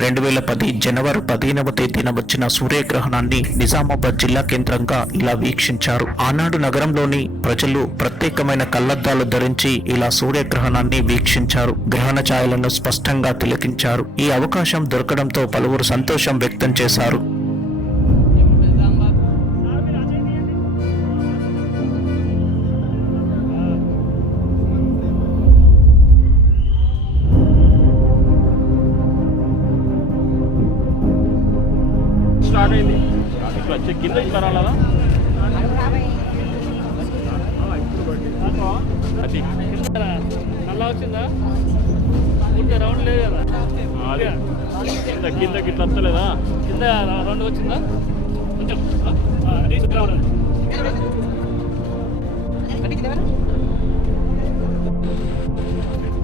2010 జనవరి 15వ తేదీన వచ్చిన సూర్యగ్రహణాన్ని నిజామాబాద్ జిల్లా కేంద్రంగా ఇలా వీక్షించారు. ఆనాడు నగరంలోని ప్రజలు ప్రత్యేకమైన కళ్లద్దాలు ధరించి ఇలా సూర్యగ్రహణాన్ని వీక్షించారు. గ్రహణ ఛాయలను స్పష్టంగా తిలకించారు. ఈ అవకాశం దొరకడంతో పలువురు సంతోషం వ్యక్తం చేశారు. స్టార్ట్ అయింది. ఇట్లా వచ్చి కింద ఇస్తారా అది నల్లా వచ్చిందా? పూర్తి రౌండ్ లేదు కదా, అదే కిందకి ఇట్లా వస్తలేదా? కింద రౌండ్ వచ్చిందా? కొంచెం